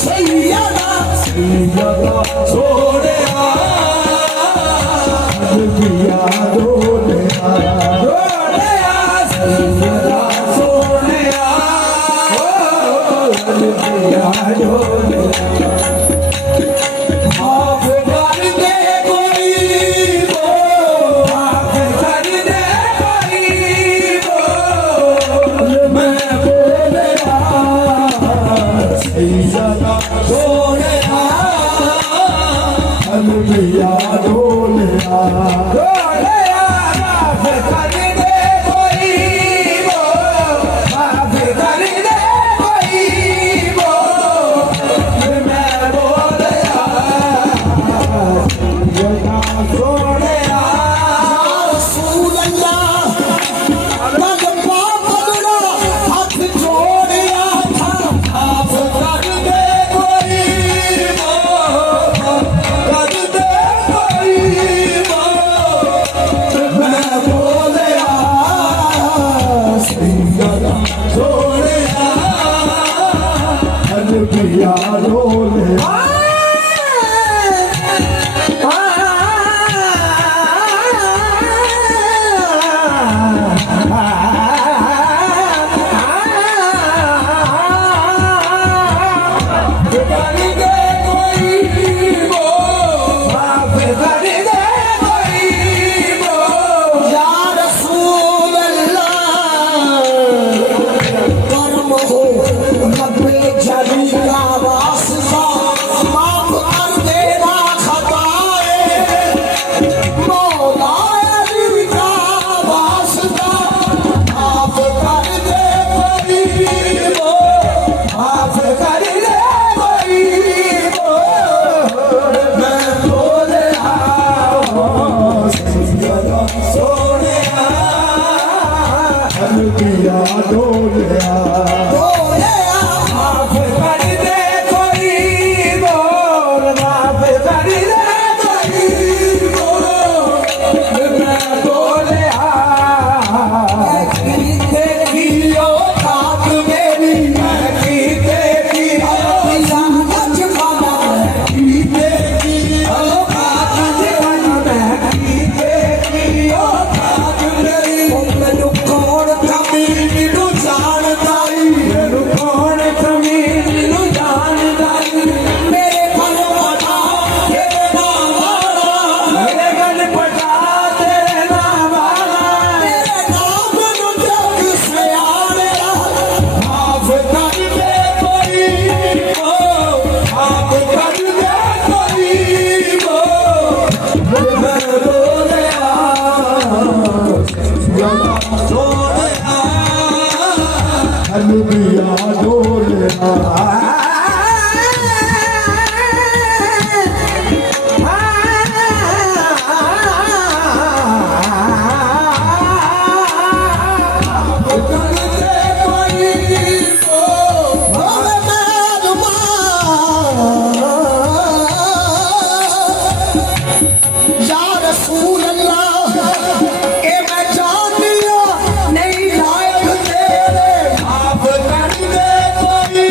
सैयदा सोने पिया डोले सैयदा सोने पिया डोले माफ कर दे कोई वो माफ कर दे कोई वो मैं बोलेगा सैयदा सोने पिया डोले माफ कर दे कोई वो माफ कर दे कोई वो मैं बोलेगा सैयदा सोने रसूल अल्लाह पग पकड़ा हाथ जोड़िया था माफ कर दे कोई वो कर दे कोई वो मैं बोलिया सैयदा सोने पिया डोले पिया डोले माफ कर दे कोई बोल माफ कर दे कोई बोल मैं बोले देखियो खाक मेरी देखियो देखियो खाक देखियो खाक मेरी मैनू कौन कमी मैनू जानदाई मैनू कौन कमी मैनू जानदाई मेरे गल पटा तेरे नाम वाला मेरे गल पटा तेरे नाम वाला मेरे नाम नू जग सियाणा माफ कर दे कोई वो माफ कर दे कोई वो मैं बोलिया सैयदा सोने पिया डोले या रसूल अल्लाह ए मैं जान लिया नहीं लायक तेरे माफ कर दे कोई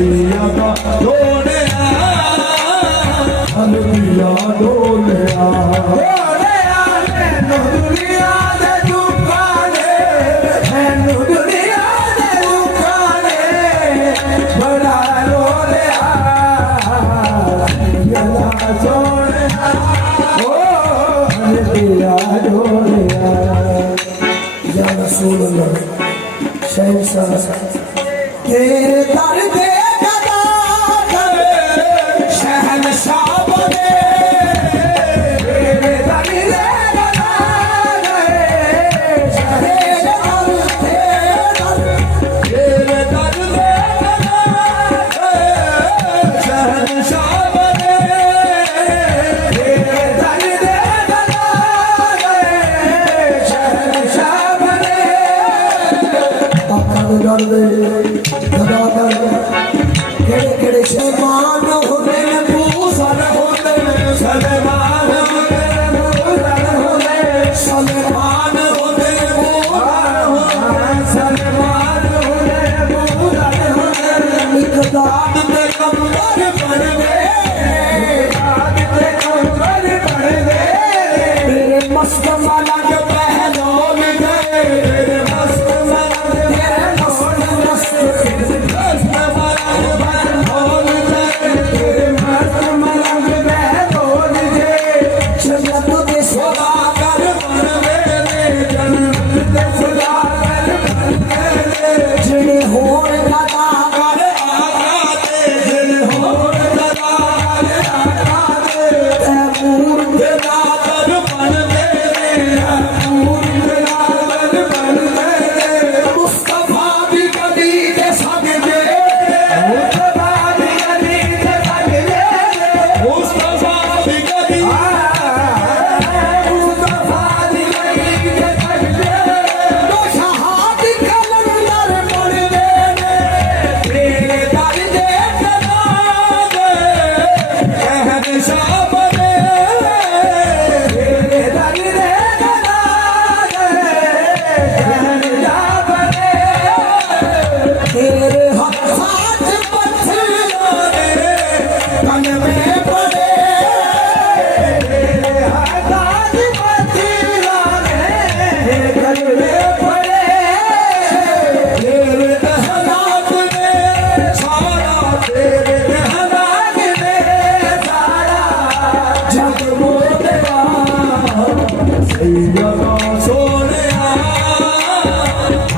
सैयदा डोलिया हलविया डोलिया डोलिया मैनू दुनिया दे दुखा ने मैनू दुनिया दे दुखा ने बड़ा रोलिया सैयदा सोनिया ओ हलविया डोलिया या रसूल अल्लाह शहंशाह तेरे दर दे गदा करे शहंशाह बने तेरे दर दे गदा करे शहंशाह तेरे दर दे गदा करे शहंशाह बने तेरे दर दे गदा करे शहंशाह बने पापा दर दे केड़े सलमान होते हैं भूषण होते हैं सलमान होते हैं भूषण होते हैं सलमान होते हैं भूषण होते हैं सलमान होते हैं भूषण होते हैं इक़दाद पे कमर बन गए इक़दाद पे कमर बन गए तेरे मस्त मलंग पहलौन गए तेरे मस्त मलंग तेरे मस्त मस्त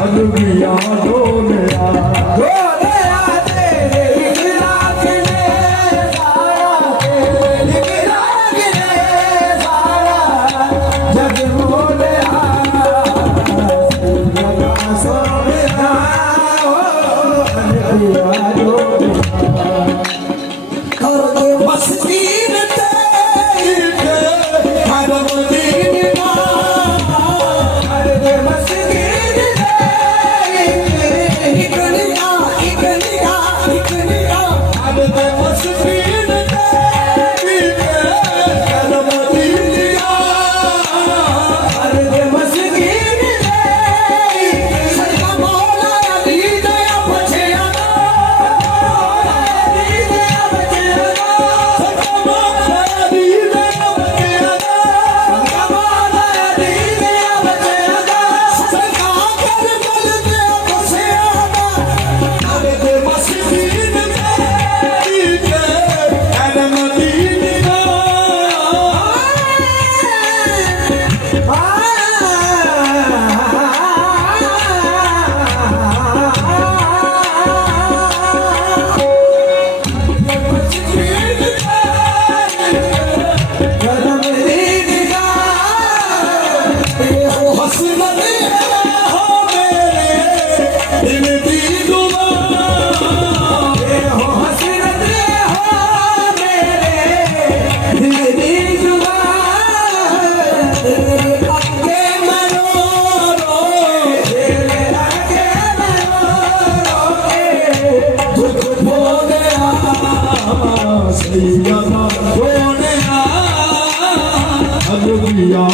हलविया डोलिया डोलिया तेरे इखलाक ने सारा तेरे इखलाक ने सारा जग मोलिया सैयदा सोनिया ओ हलविया डोलिया कर दे मस्कीन तेरे हरम दीन ना कर दे मस्कीन सैयदा सोनिया हलविया